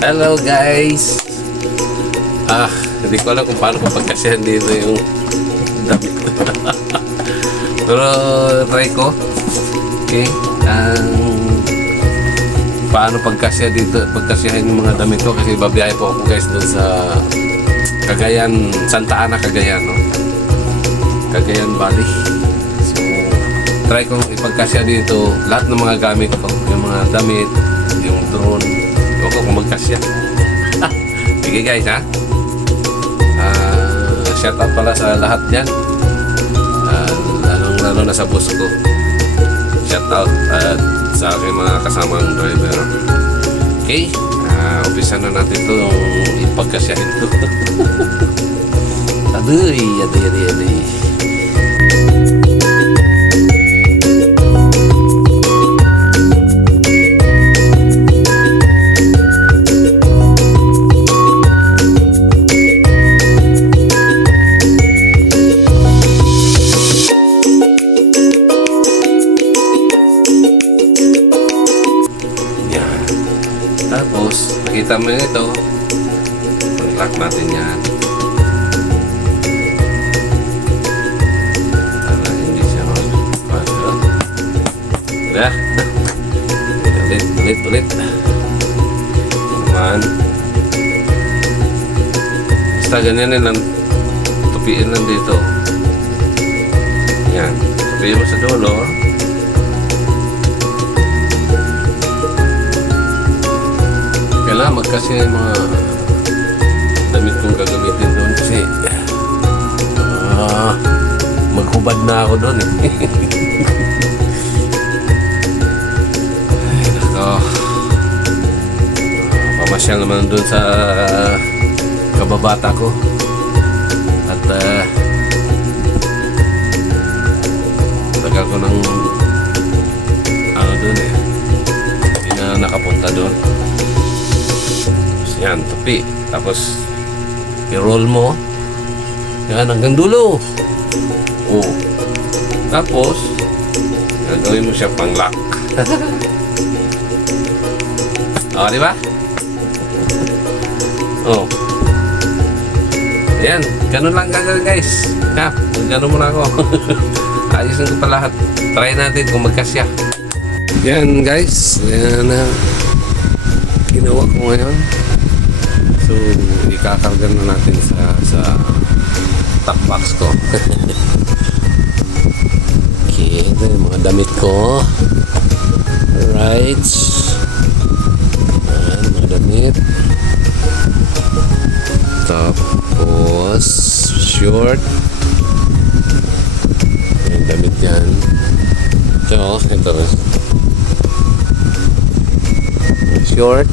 Hello guys! Hindi ko alam kung paano pagkasyahan dito yung damit. Pero try ko. Okay? Paano pagkasya dito, pagkasyahin yung mga damit ko kasi babiyahe po ako guys doon sa Cagayan, Santa Ana, Cagayan, no? Cagayan Valley. So, try kong ipagkasya dito lahat ng mga gamit ko, yung mga damit, yung drone. Ewan ko kung magkasya. Sige guys, ha? Shout out pala sa lahat dyan. Lalo na sa boss ko. Shout out sa aking mga kasamang driver. Okay, umpisa na natin ito yung ipagkasyahin ito. Aduy. Tapos, nakita mo ito, pag-lock natin yan. Para hindi siya mag-paso. Diba? Ulit. Naman. Basta ganyan lang. Tupiin lang dito. Yan. Tupiin mo sa dulo. Kailangan magkasya yung mga damit kong gagamitin doon kasi maghubad na ako doon eh. Ay, nako. Pamasyal naman doon sa kababata ko at tagal ko ng doon eh, hindi na nakapunta doon. Yan, tupi. Tapos, i-roll mo. Yan, hanggang dulo. Oh. Tapos, gagawin mo siya pang-lock. Di ba? Oh. Yan, ganun lang gagawin guys. Ganun muna ako. Ayusin ko pa lahat. Try natin kung magkasya. Yan guys. Yan na. Ginawa ko ngayon. So, ikakarga na natin sa top box ko. Okay, ito yung mga damit ko. Alright. Ayan, mga damit. Tapos, short. Ayan, damit yan. Ito rin. Short.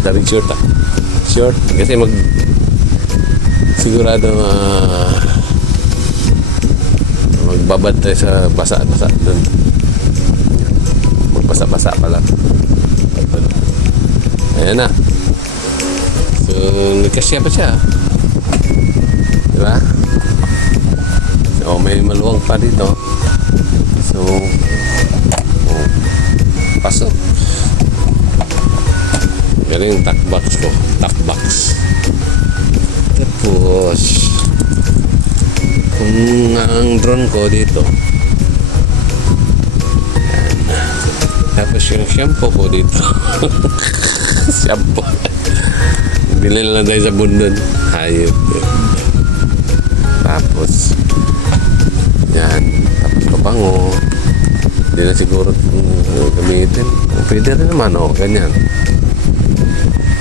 Daming short short kasi sigurado magbabad tayo sa basa-basa dun, magbasa-basa pala. Ayan na, so nagkasya pa siya, diba? So may maluwang pa dito, so pasok. Ganun yung top box ko. Tapos kung ang drone ko dito, yan. Tapos yung shampoo ko dito. Shampoo. Bilhin lang tayo sa bundon. Hayop. Tapos yan. Tapos kabango. Hindi na siguro gamitin. Pwede rin naman, ganyan.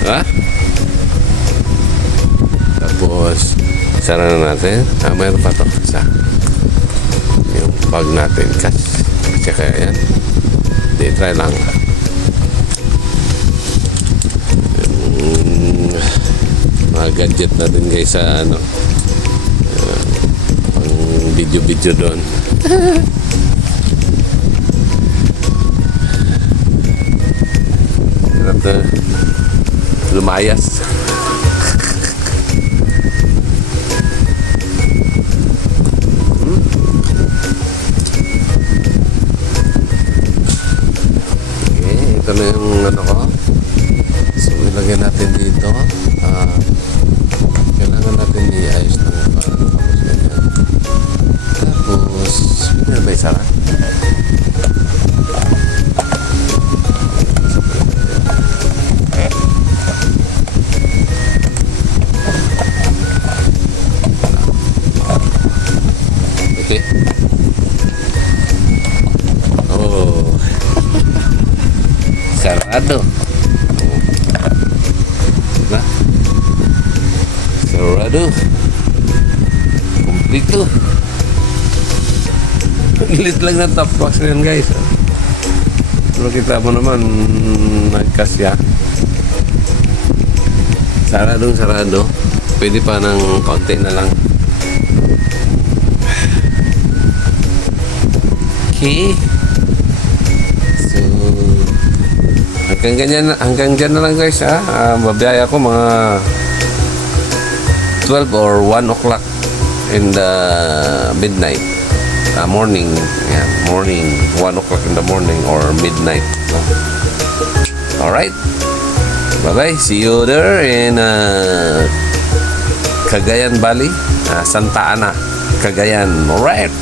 Ha? Tapos sara na natin. Mayroon pa ito isa. Yung bag natin. Kasi kaya yan. Hindi, try lang. Yung mga gadget natin guys sa pang video doon. Lumayas. ano ko. So ilagay natin dito. Kailangan natin i-ayos ng tapos ganyan. Tapos yun ba isa? Okay. Oh. Sarado. Diba? Sarado. Kompleto. Lit lang ng top box na yan, guys. Pero kita mo naman nagkasya. Sarado. Pwede pa ng konti na lang. Okay. So hanggang dyan na lang, guys, ha. Babiyaya ko mga 12 or 1 o'clock in the midnight. Morning. Yeah, morning. 1 o'clock in the morning or midnight. Alright. Bye-bye. See you there in Cagayan Valley. Santa Ana, Cagayan. Alright.